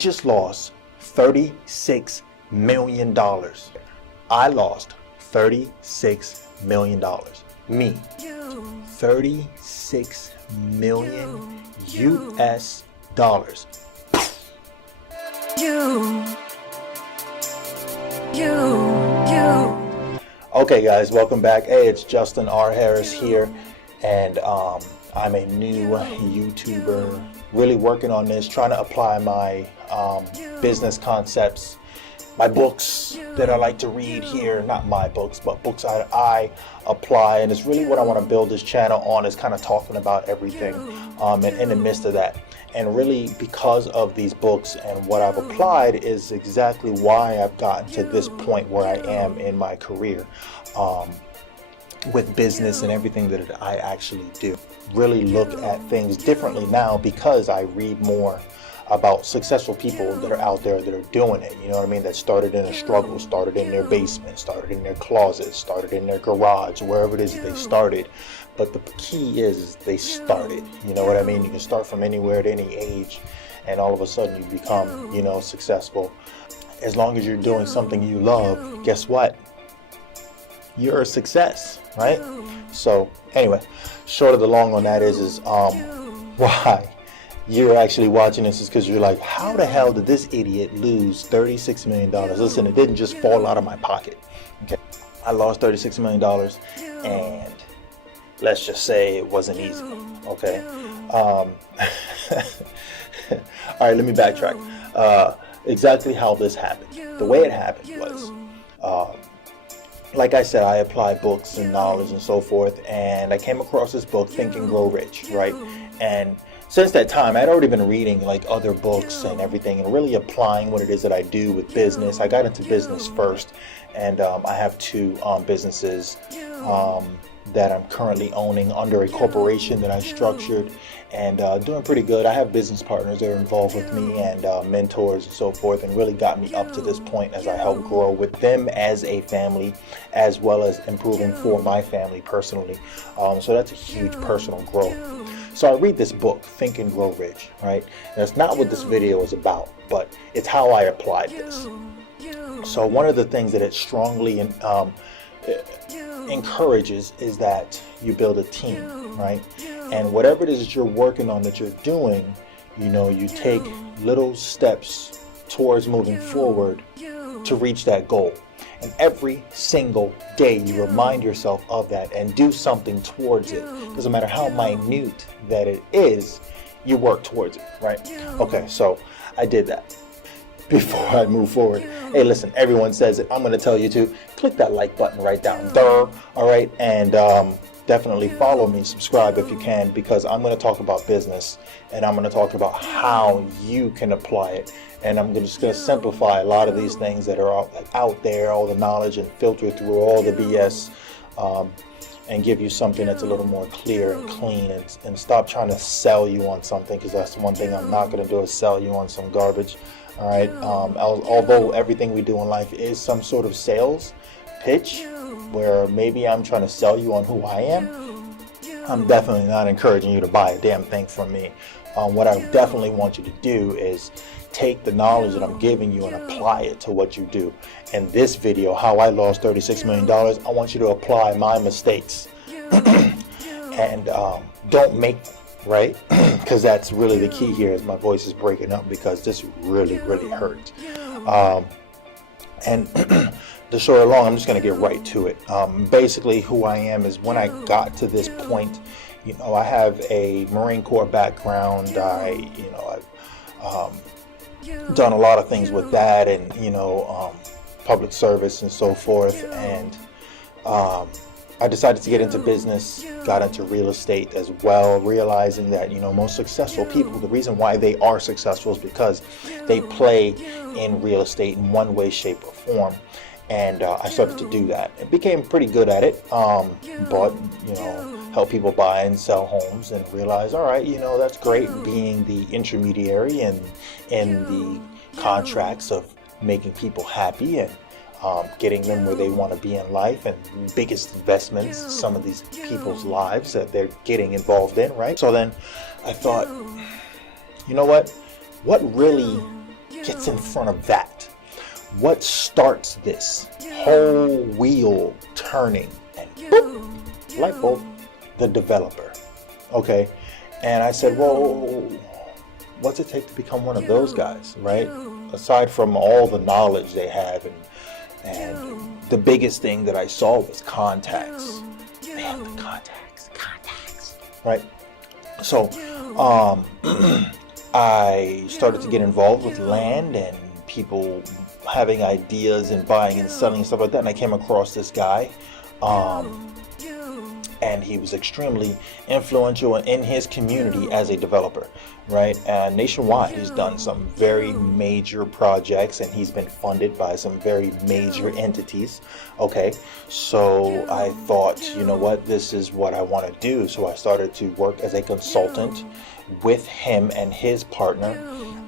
Just lost $36 million. I lost $36 million. Me. 36 million US dollars. Okay guys, welcome back. Hey, it's Justin R. Harris here, and I'm a new YouTuber, really working on this, trying to apply my business concepts, my books that I like to read here, not my books, but books I apply, and it's really what I want to build this channel on, is kind of talking about everything and in the midst of that. And really, because of these books and what I've applied, is exactly why I've gotten to this point where I am in my career with business and everything that I actually do. Really look at things differently now because I read more about successful people that are out there that are doing it, you know what I mean, that started in a struggle, started in their basement, started in their closet, started in their garage, wherever it is that they started. But the key is they started, you know what I mean? You can start from anywhere at any age, and all of a sudden you become, you know, successful. As long as you're doing something you love, guess what? You're a success, right? So anyway, short of the long on that is why you're actually watching this is because you're like, how the hell did this idiot lose $36 million? Listen, it didn't just fall out of my pocket. Okay, I lost $36 million, and let's just say it wasn't easy. Okay. All right, let me backtrack. Exactly how this happened. The way it happened was, like I said, I apply books and knowledge and so forth, and I came across this book, Think and Grow Rich, right? And since that time, I'd already been reading like other books and everything, and really applying what it is that I do with business. I got into business first, and I have two businesses that I'm currently owning under a corporation that I structured, and doing pretty good. I have business partners that are involved with me, and mentors and so forth, and really got me up to this point as I help grow with them as a family, as well as improving for my family personally. So that's a huge personal growth. So I read this book, Think and Grow Rich, right? And that's not what this video is about, but it's how I applied this. So one of the things that it strongly encourages is that you build a team, right? And whatever it is that you're working on, that you're doing, you know, you take little steps towards moving forward to reach that goal. And every single day you remind yourself of that and do something towards it. Doesn't matter how minute that it is, you work towards it, right? Okay, so I did that. Before I move forward, hey, listen, everyone says it. I'm going to tell you to click that like button right down there, all right? And definitely follow me, subscribe if you can, because I'm going to talk about business, and I'm going to talk about how you can apply it. And I'm just going to simplify a lot of these things that are out there, all the knowledge, and filter through all the BS, and give you something that's a little more clear and clean, and stop trying to sell you on something, because that's one thing I'm not going to do, is sell you on some garbage. All right. Although everything we do in life is some sort of sales pitch, where maybe I'm trying to sell you on who I am, I'm definitely not encouraging you to buy a damn thing from me. What I definitely want you to do is take the knowledge that I'm giving you and apply it to what you do. In this video, how I lost $36 million, I want you to apply my mistakes and don't make them, right? Because that's really the key here, is my voice is breaking up because this really hurts. And the short or long, I'm just going to get right to it. Basically, who I am is, when I got to this point, you know, I have a Marine Corps background. I've done a lot of things with that, and public service and so forth. And I decided to get into business, got into real estate as well, realizing that, you know, most successful people, the reason why they are successful is because they play in real estate in one way, shape, or form. And I started to do that and became pretty good at it. But, you know, help people buy and sell homes, and realize, all right, you know, that's great, being the intermediary and in the contracts of making people happy and getting them where they want to be in life, and biggest investments, some of these people's lives that they're getting involved in, right? So then I thought, you know what really gets in front of that? What starts this whole wheel turning? And boop, light bulb, the developer. Okay. And I said, well, what's it take to become one of those guys, right? Aside from all the knowledge they have, and the biggest thing that I saw was contacts. Man, the contacts, right? So I started to get involved with land and people having ideas and buying and selling and stuff like that. And I came across this guy, and he was extremely influential in his community as a developer, right? And nationwide, he's done some very major projects, and he's been funded by some very major entities. Okay, so I thought, you know what, this is what I want to do. So I started to work as a consultant with him and his partner.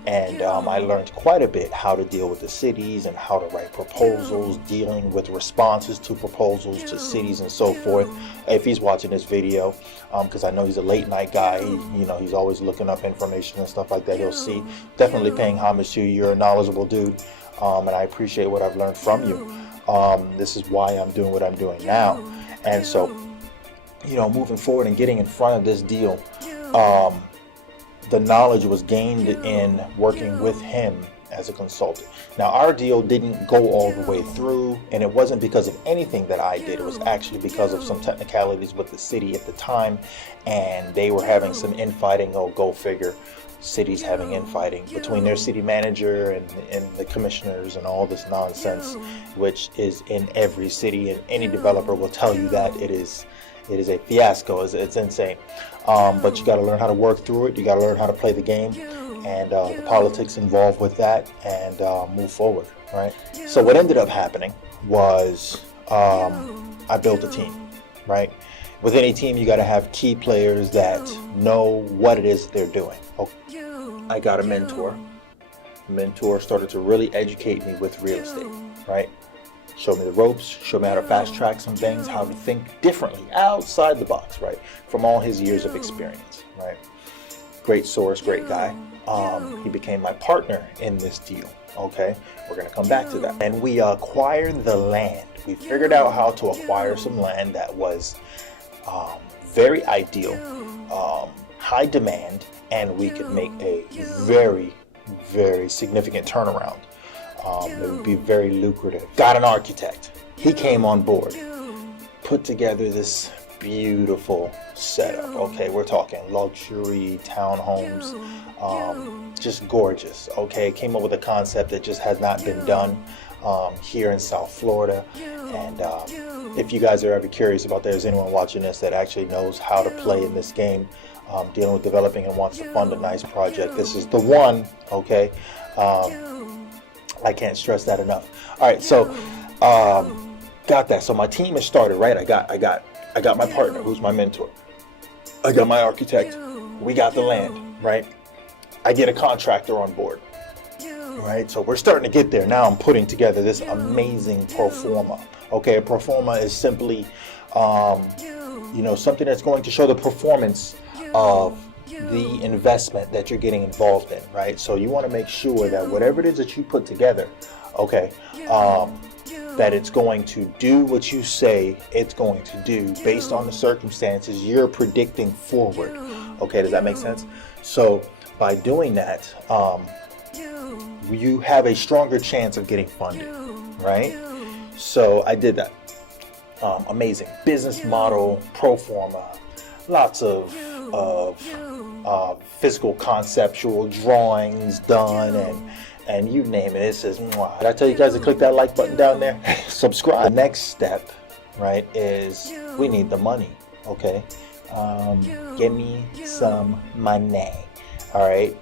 And I learned quite a bit how to deal with the cities and how to write proposals, dealing with responses to proposals to cities and so forth. If he's watching this video, because I know he's a late night guy, he's always looking up information and stuff like that. He'll see. Definitely paying homage to you. You're a knowledgeable dude, and I appreciate what I've learned from you. This is why I'm doing what I'm doing now. And so, moving forward and getting in front of this deal, the knowledge was gained in working with him as a consultant. Now, our deal didn't go all the way through, and it wasn't because of anything that I did. It was actually because of some technicalities with the city at the time, and they were having some infighting. Oh, go figure. Cities having infighting between their city manager and the commissioners and all this nonsense, which is in every city, and any developer will tell you that it is a fiasco. It's insane. But you got to learn how to work through it. You got to learn how to play the game, and the politics involved with that, and move forward, right? So what ended up happening was I built a team, right? With any team, you got to have key players that know what it is they're doing. I got a mentor. The mentor started to really educate me with real estate, right? Show me the ropes, show me how to fast track some things, how to think differently, outside the box, right? From all his years of experience, right? Great source, great guy. He became my partner in this deal, okay? We're gonna come back to that. And we acquired the land. We figured out how to acquire some land that was very ideal, high demand, and we could make a very, very significant turnaround. It would be very lucrative. Got an architect. He came on board, put together this beautiful setup. Okay, we're talking luxury townhomes, just gorgeous. Okay, came up with a concept that just has not been done here in South Florida. And if you guys are ever curious about there's anyone watching this that actually knows how to play in this game, dealing with developing and wants to fund a nice project, this is the one. Okay. I can't stress that enough. All right, so got that. So my team is started, right? I got my partner, who's my mentor. I got my architect. We got the land, right? I get a contractor on board, right? So we're starting to get there. Now I'm putting together this amazing pro forma. Okay, a pro forma is simply, something that's going to show the performance of the investment that you're getting involved in, right? So you want to make sure that whatever it is that you put together, okay, that it's going to do what you say it's going to do based on the circumstances you're predicting forward. Okay, does that make sense? So by doing that, you have a stronger chance of getting funded, right? So I did that. Amazing business model, pro forma, lots of physical conceptual drawings done, and you name it. It says, mwah. Did I tell you guys to click that like button down there? Subscribe. The next step, right, is we need the money. Okay, give me some money. All right.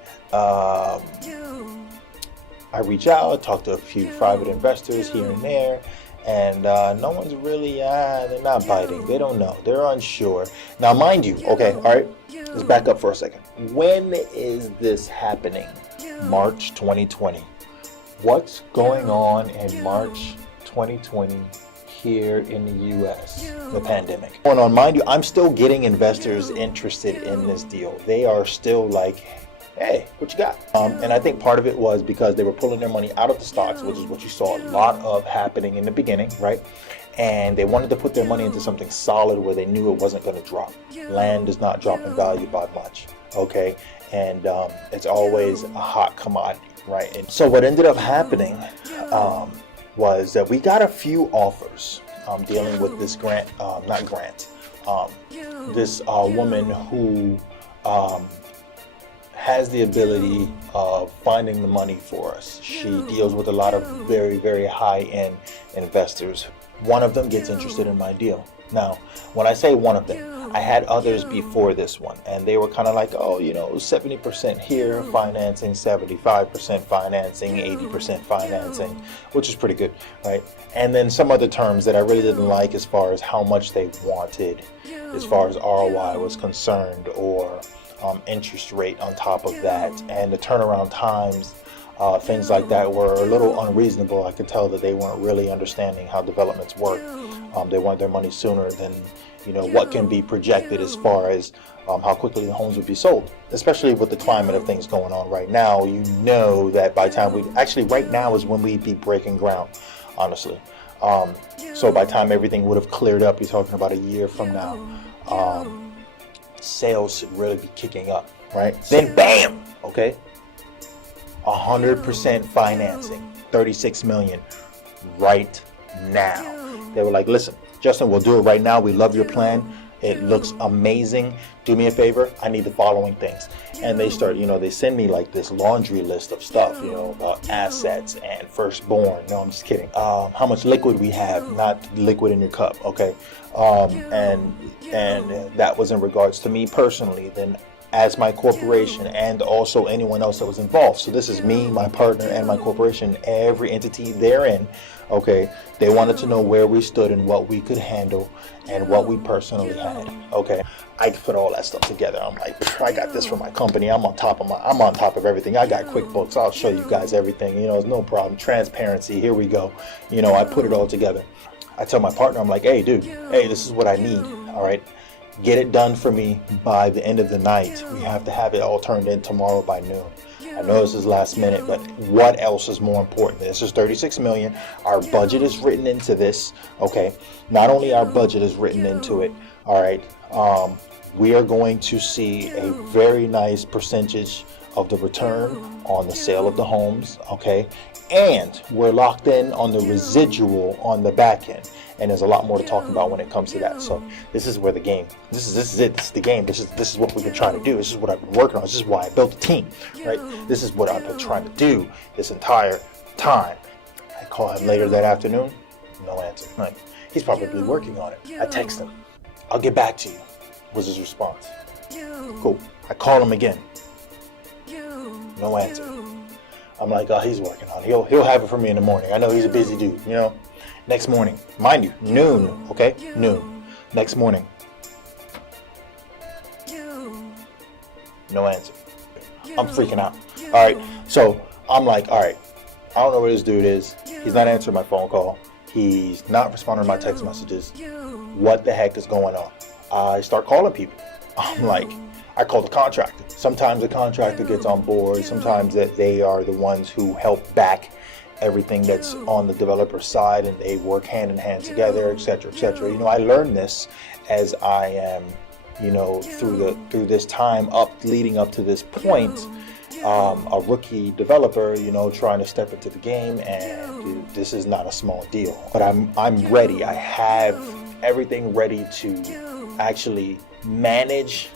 I reach out, talk to a few private investors here and there, and no one's really, they're not biting. They don't know. They're unsure. Now, mind you, okay, all right, let's back up for a second. When is this happening? March 2020. What's going on in March 2020 here in the U.S.? The pandemic. Mind you, I'm still getting investors interested in this deal. They are still like, hey, what you got? And I think part of it was because they were pulling their money out of the stocks, which is what you saw a lot of happening in the beginning, right? And they wanted to put their money into something solid where they knew it wasn't going to drop. Land does not drop in value by much, okay? And it's always a hot commodity, right? And so what ended up happening was that we got a few offers dealing with this this woman who has the ability of finding the money for us. She deals with a lot of very, very high-end investors. One of them gets interested in my deal. Now, when I say one of them, I had others before this one, and they were kind of like, oh, 70% here financing, 75% financing, 80% financing, which is pretty good, right? And then some other terms that I really didn't like as far as how much they wanted, as far as ROI was concerned, or interest rate on top of that, and the turnaround times, things like that were a little unreasonable. I could tell that they weren't really understanding how developments work. They wanted their money sooner than what can be projected as far as how quickly the homes would be sold, especially with the climate of things going on right now. That by the time right now is when we'd be breaking ground, honestly. So by the time everything would have cleared up, you're talking about a year from now. Sales should really be kicking up, right? Then bam, okay, 100% financing, 36 million right now. They were like, listen, Justin, we'll do it right now. We love your plan. It looks amazing. Do me a favor. I need the following things. And they start, they send me like this laundry list of stuff, about assets and firstborn. No, I'm just kidding. How much liquid we have, not liquid in your cup. Okay. And that was in regards to me personally, then as my corporation, and also anyone else that was involved. So this is me, my partner, and my corporation, every entity therein. Okay, they wanted to know where we stood and what we could handle and what we personally had. Okay, I put all that stuff together. I'm like, I got this for my company. I'm on top of everything. I got QuickBooks. I'll show you guys everything. It's no problem. Transparency. Here we go. I put it all together. I tell my partner, I'm like, hey, dude, this is what I need. All right. Get it done for me by the end of the night. We have to have it all turned in tomorrow by noon. I know this is last minute, but what else is more important? This is 36 million. Our budget is written into this. Okay. Not only our budget is written into it. All right. We are going to see a very nice percentage of the return on the sale of the homes. Okay. And we're locked in on the residual on the back end. And there's a lot more to talk about when it comes to that. So this is where the game, this is it. This is the game. This is what we've been trying to do. This is what I've been working on. This is why I built a team, right? This is what I've been trying to do this entire time. I call him later that afternoon. No answer. Like, he's probably working on it. I text him. I'll get back to you, was his response. Cool. I call him again. No answer. I'm like, oh, he's working on it. He'll have it for me in the morning. I know he's a busy dude, Next morning, mind you, noon, okay? Noon. Next morning. No answer. I'm freaking out. All right. So I'm like, all right, I don't know where this dude is. He's not answering my phone call. He's not responding to my text messages. What the heck is going on? I start calling people. I'm like, I call the contractor. Sometimes the contractor gets on board. Sometimes that they are the ones who help back everything that's on the developer side, and they work hand in hand together, etc., etc. I learned this as I am, through this time leading up to this point, a rookie developer, trying to step into the game, and this is not a small deal. But I'm ready. I have everything ready to actually manage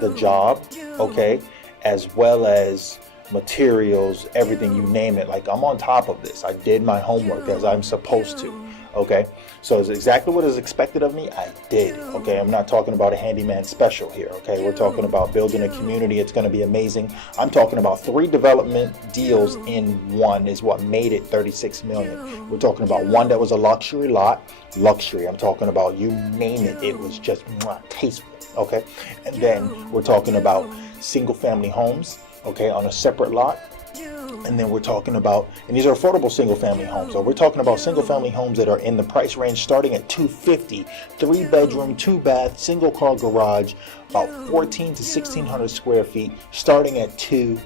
the job, okay, as well as materials, everything, you name it. Like, I'm on top of this. I did my homework as I'm supposed to. Okay, so it's exactly what is expected of me. I did. Okay, I'm not talking about a handyman special here. Okay, we're talking about building a community. It's going to be amazing. I'm talking about 3 development deals in one is what made it 36 million. We're talking about one that was a luxury lot. Luxury. I'm talking about, you name it. It was just tasteful. Okay, and then we're talking about single family homes. Okay, on a separate lot. And then we're talking about, and these are affordable single-family homes. So we're talking about single-family homes that are in the price range starting at $250, 3-bedroom, 2-bath, single-car garage, about 14 to 1,600 square feet, starting at $250.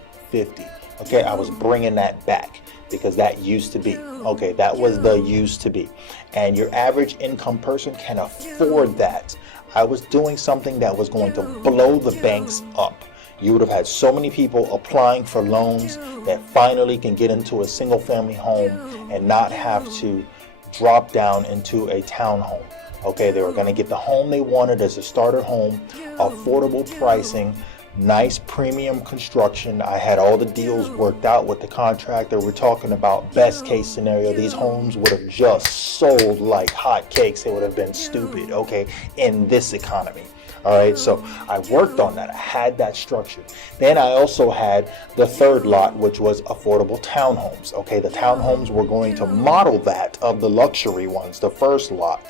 Okay, I was bringing that back because that used to be. Okay, that was the used to be. And your average income person can afford that. I was doing something that was going to blow the banks up. You would have had so many people applying for loans that finally can get into a single family home and not have to drop down into a townhome. Okay, they were going to get the home they wanted as a starter home, affordable pricing, nice premium construction. I had all the deals worked out with the contractor. We're talking about best case scenario. These homes would have just sold like hotcakes. It would have been stupid, okay, in this economy. All right, so I worked on that. I had that structured. Then I also had the third lot, which was affordable townhomes. Okay, the townhomes were going to model that of the luxury ones, the first lot.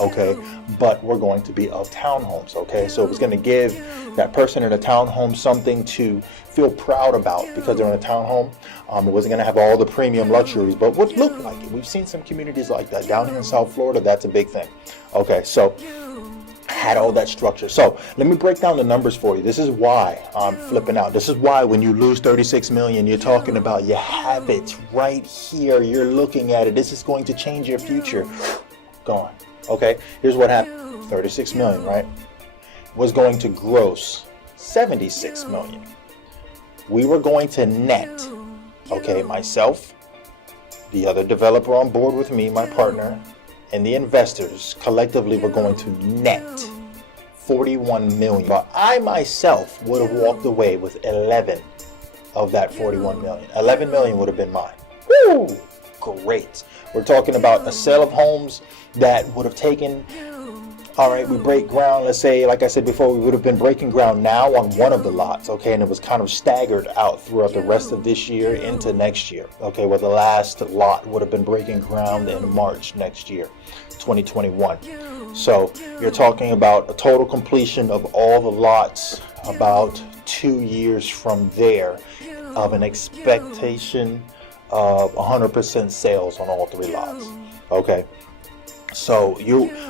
Okay, but we're going to be of townhomes. Okay, so it was going to give that person in a townhome something to feel proud about because they're in a townhome. It wasn't going to have all the premium luxuries, but would look like it. We've seen some communities like that down here in South Florida. That's a big thing. Okay, so had all that structure. So let me break down the numbers for you. This is why I'm flipping out. This is why when you lose 36 million, you're talking about you have it right here. You're looking at it. This is going to change your future. Gone. Okay, here's what happened. 36 million, right? Was going to gross 76 million. We were going to net, okay, myself, the other developer on board with me, my partner, and the investors collectively were going to net 41 million. But I myself would have walked away with 11 of that 41 million. 11 million would have been mine. Woo! Great. We're talking about a sale of homes that would have taken, all right, we break ground, let's say, like I said before, we would have been breaking ground now on one of the lots, okay, and it was kind of staggered out throughout the rest of this year into next year, okay, where the last lot would have been breaking ground in March next year, 2021. So you're talking about a total completion of all the lots about 2 years from there of an expectation of 100% sales on all 3 lots. Okay, so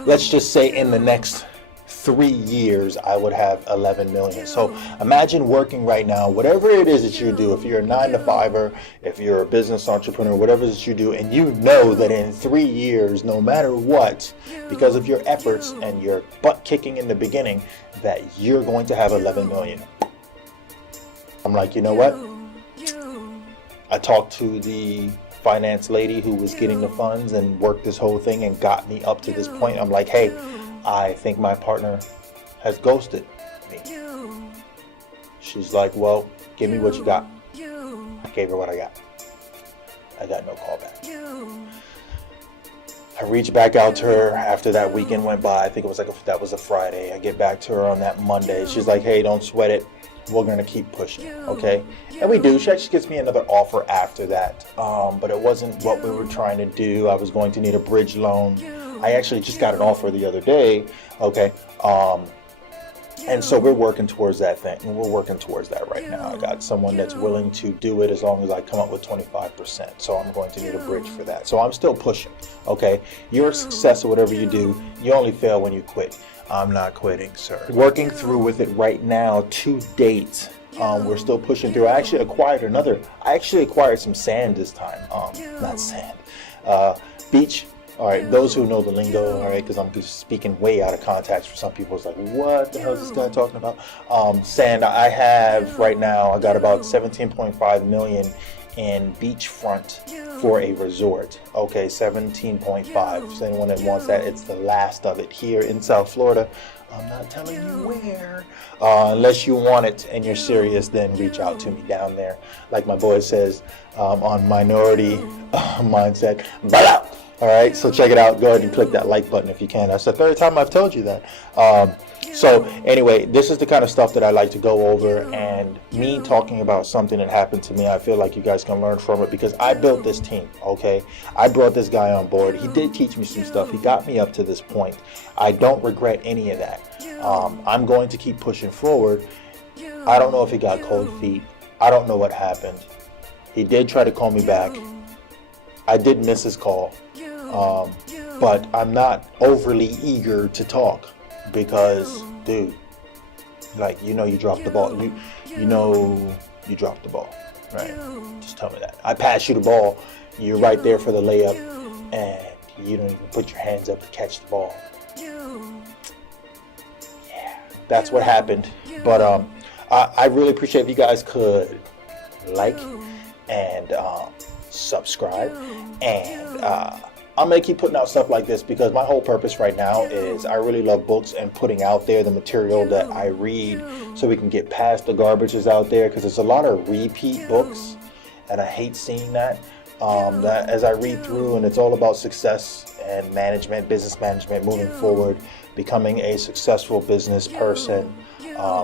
let's just say in the next 3 years I would have 11 million. So imagine working right now, whatever it is that you do, if you're a 9-to-5er, if you're a business entrepreneur, whatever it is that you do, and you know that in 3 years, no matter what, because of your efforts and your butt kicking in the beginning, that you're going to have 11 million. I'm like, you know what? I talked to the finance lady who was getting the funds and worked this whole thing and got me up to this point. I'm like, hey, I think my partner has ghosted me. She's like, well, give me what you got. I gave her what I got. I got no call back. I reached back out to her after that weekend went by. I think it was that was a Friday. I get back to her on that Monday. She's like, hey, don't sweat it. We're going to keep pushing, okay? And we do. She actually gets me another offer after that, but it wasn't what we were trying to do. I was going to need a bridge loan. I actually just got an offer the other day, okay? And so we're working towards that thing. We're working towards that right now. I got someone that's willing to do it as long as I come up with 25%. So I'm going to need a bridge for that. So I'm still pushing, okay? You're a success at whatever you do. You only fail when you quit. I'm not quitting, sir. Working through with it right now to date. We're still pushing through. I actually acquired some sand this time. Not sand. Beach. All right, those who know the lingo, all right, because I'm just speaking way out of context for some people. It's like, what the hell is this guy talking about? Sand, I have right now, I got about 17.5 million in beachfront for a resort. Okay, 17.5. So anyone that wants that, it's the last of it here in South Florida. I'm not telling you where. Unless you want it and you're serious, then reach out to me down there. Like my boy says on Minority Mindset. Blah! All right, so check it out. Go ahead and click that like button if you can. That's the third time I've told you that. So anyway, this is the kind of stuff that I like to go over, and me talking about something that happened to me, I feel like you guys can learn from it because I built this team, okay? I brought this guy on board. He did teach me some stuff. He got me up to this point. I don't regret any of that. I'm going to keep pushing forward. I don't know if he got cold feet. I don't know what happened. He did try to call me back. I did miss his call, but I'm not overly eager to talk because, dude, like, you dropped the ball. You dropped the ball, right? Just tell me that. I pass you the ball, you're right there for the layup, and you don't even put your hands up to catch the ball. Yeah, that's what happened. But I really appreciate if you guys could like and subscribe, and I'm gonna keep putting out stuff like this because my whole purpose right now is I really love books and putting out there the material that I read so we can get past the garbage that's out there, because there's a lot of repeat books and I hate seeing that. That as I read through, and it's all about success and management, business management, moving forward, becoming a successful business person.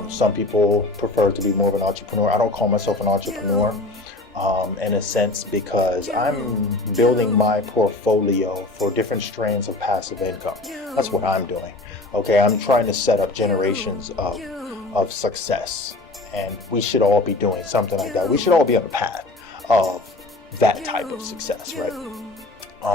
Some people prefer to be more of an entrepreneur. I don't call myself an entrepreneur in a sense, because I'm building my portfolio for different strands of passive income. That's what I'm doing. Okay, I'm trying to set up generations of success, and we should all be doing something like that. We should all be on the path of that type of success, right?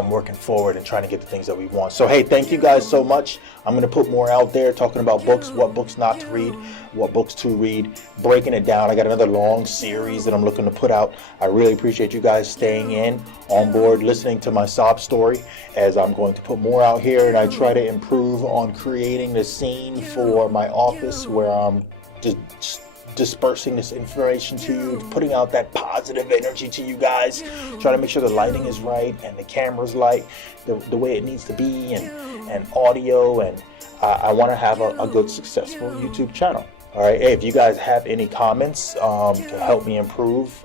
Working forward and trying to get the things that we want. So hey, thank you guys so much. I'm going to put more out there talking about books, what books not to read, what books to read, breaking it down. I got another long series that I'm looking to put out. I really appreciate you guys staying on board, listening to my sob story, as I'm going to put more out here, and I try to improve on creating the scene for my office where I'm just dispersing this information to you, putting out that positive energy to you guys, trying to make sure the lighting is right and the camera's light the way it needs to be, and audio, and I want to have a good, successful YouTube channel. All right, hey, if you guys have any comments to help me improve,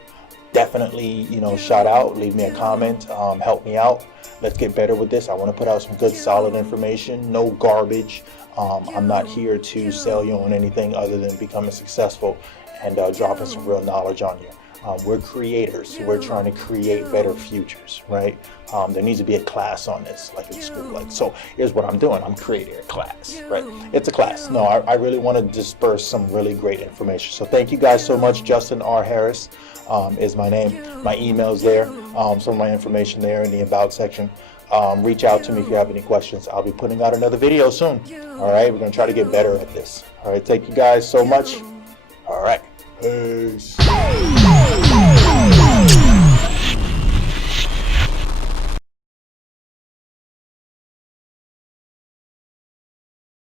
definitely, shout out, leave me a comment, help me out. Let's get better with this. I want to put out some good, solid information, no garbage. I'm not here to sell you on anything other than becoming successful and dropping some real knowledge on you. We're creators. We're trying to create better futures, right? There needs to be a class on this, like in school. So here's what I'm doing. I'm creating a class, right? It's a class. No, I really want to disperse some really great information. So thank you guys so much. Justin R. Harris is my name. My email's there. Some of my information there in the About section. Reach out to me if you have any questions. I'll be putting out another video soon. All right, we're going to try to get better at this. All right, thank you guys so much. All right, peace.